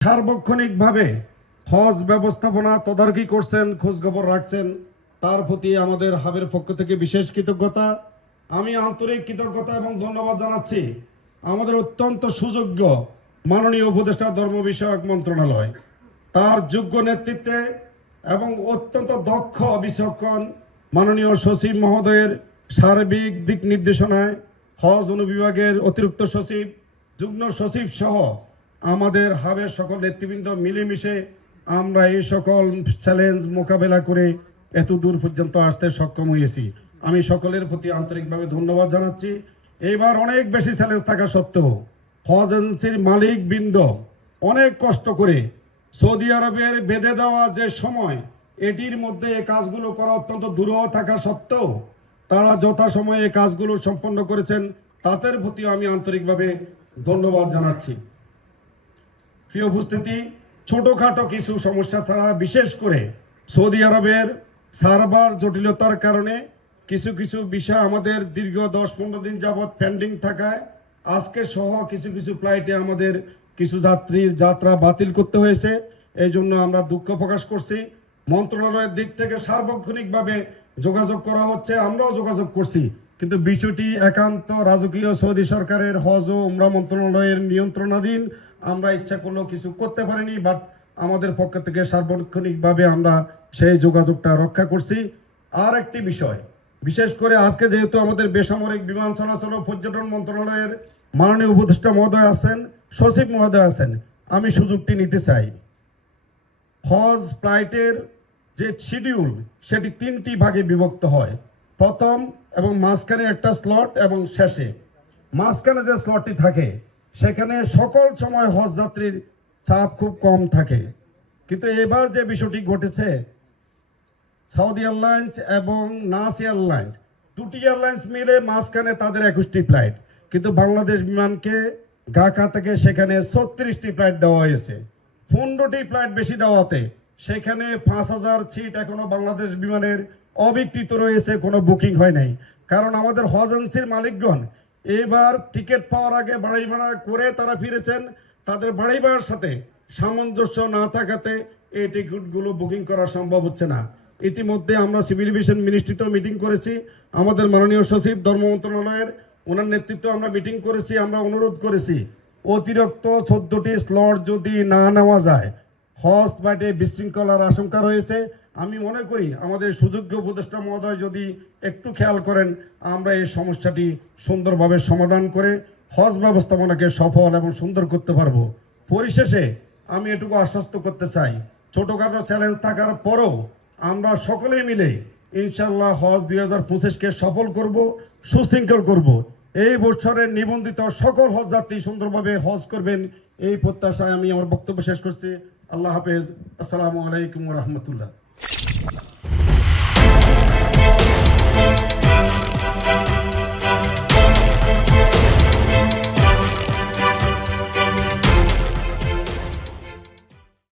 সার্বক্ষণিকভাবে হজ ব্যবস্থাপনা তদারকি করছেন, খোঁজখবর রাখছেন, তার প্রতি আমাদের হাবের পক্ষ থেকে বিশেষ কৃতজ্ঞতা। আমি আন্তরিক কৃতজ্ঞতা এবং ধন্যবাদ জানাচ্ছি আমাদের অত্যন্ত সুযোগ্য মাননীয় উপদেষ্টা ধর্ম বিষয়ক মন্ত্রণালয়, তার যোগ্য নেতৃত্বে এবং অত্যন্ত দক্ষ বিচক্ষণ মাননীয় সচিব মহোদয়ের সার্বিক দিক নির্দেশনায় হজ অনুবিভাগের অতিরিক্ত সচিব, যুগ্ম সচিব সহ আমাদের হাবের সকল নেতৃবৃন্দ মিলেমিশে আমরা এই সকল চ্যালেঞ্জ মোকাবেলা করে এত দূর পর্যন্ত আসতে সক্ষম হয়েছি। আমি সকলের প্রতি আন্তরিকভাবে ধন্যবাদ জানাচ্ছি। এবার অনেক বেশি চ্যালেঞ্জ থাকা সত্ত্বেও হজ এজেন্সির মালিক বৃন্দ অনেক কষ্ট করে সৌদি আরবের বেঁধে দেওয়া যে সময়, এটির মধ্যে এই কাজগুলো করা অত্যন্ত দুরূহ থাকা সত্ত্বেও তারা যথাসময়ে এই কাজগুলো সম্পন্ন করেছেন, তাদের প্রতিও আমি আন্তরিকভাবে ধন্যবাদ জানাচ্ছি। প্রিয় উপস্থিতি, ছোটখাটো কিছু সমস্যা ছাড়া বিশেষ করে সৌদি আরবের সার্ভার জটিলতার কারণে কিছু কিছু বিষয় আমাদের দীর্ঘ 10-15 দিন যাবৎ পেন্ডিং থাকায় আজকে সহ কিছু কিছু ফ্লাইটে আমাদের কিছু যাত্রীর যাত্রা বাতিল করতে হয়েছে। এই জন্য আমরা দুঃখ প্রকাশ করছি। মন্ত্রণালয়ের দিক থেকে সার্বক্ষণিকভাবে যোগাযোগ করা হচ্ছে, আমরাও যোগাযোগ করছি, কিন্তু বিষয়টি একান্ত রাজকীয় সৌদি সরকারের হজ ও উমরা মন্ত্রণালয়ের নিয়ন্ত্রণাধীন। আমরা ইচ্ছা করলেও কিছু করতে পারিনি, বাট আমাদের পক্ষ থেকে সার্বক্ষণিকভাবে আমরা সেই যোগাযোগটা রক্ষা করছি। আর একটি বিষয়, বিশেষ করে আজকে যেহেতু আমাদের বেসামরিক বিমান চলাচল ও পর্যটন মন্ত্রণালয়ের মাননীয় উপদেষ্টা মহোদয় আছেন, সচিব মহোদয় আছেন, আমি সুযোগটি নিতে চাই। হজ ফ্লাইটের যে শিডিউল সেটি 3টি ভাগে বিভক্ত হয়। প্রথম এবং মাঝখানে একটা স্লট এবং শেষে। মাঝখানে যে স্লটটি থাকে সেখানে সকল সময় হজ যাত্রীর চাপ খুব কম থাকে, কিন্তু এবার যে বিষয়টি ঘটেছে, সৌদি এয়ারলাইন্স এবং নাস এয়ারলাইন্স, দুটি এয়ারলাইন্স মিলে মাঝখানে তাদের 21টি ফ্লাইট, কিন্তু বাংলাদেশ বিমানকে ঢাকা থেকে সেখানে 36টি ফ্লাইট দেওয়া হয়েছে। 15টি ফ্লাইট বেশি দেওয়াতে সেখানে 5000 সিট এখনো বাংলাদেশ বিমানের অবিকৃত রয়েছে, কোনো বুকিং হয় নাই। কারণ আমাদের হজ এজেন্সির মালিকগণ এবার টিকিট পাওয়ার আগে বাড়াই ভাড়া করে তারা ফিরেছেন, তাদের বাড়াই ভাড়ার সাথে সামঞ্জস্য না থাকাতে এই টিকিটগুলো বুকিং করা সম্ভব হচ্ছে না। ইতিমধ্যে আমরা সিভিল এভিয়েশন মিনিস্ট্রিতেও মিটিং করেছি, আমাদের মাননীয় সচিব ধর্ম মন্ত্রণালয়ের ওনার নেতৃত্বে আমরা মিটিং করেছি। আমরা অনুরোধ করেছি অতিরিক্ত 14টি স্লট যদি না নেওয়া যায়, হজ ফ্লাইটে বিশৃঙ্খলার আশঙ্কা রয়েছে। আমি মনে করি আমাদের সুযোগ্য উপদেষ্টা মহোদয় যদি একটু খেয়াল করেন, আমরা এই সমস্যাটি সুন্দরভাবে সমাধান করে হজ ব্যবস্থাপনাকে সফল এবং সুন্দর করতে পারবো। পরিশেষে আমি এটুকু আশ্বস্ত করতে চাই, ছোটখাটো চ্যালেঞ্জ থাকার পরও আমরা সকলে মিলে ইনশাল্লাহ হজ 2025কে সফল করব, সুশৃঙ্খল করব। এই বছরের নিবন্ধিত সকল হজ যাত্রী সুন্দরভাবে হজ করবেন, এই প্রত্যাশায় আমি আমার বক্তব্য শেষ করছি। আল্লাহ হাফেজ। আসসালামু আলাইকুম ওয়া রাহমাতুল্লাহ।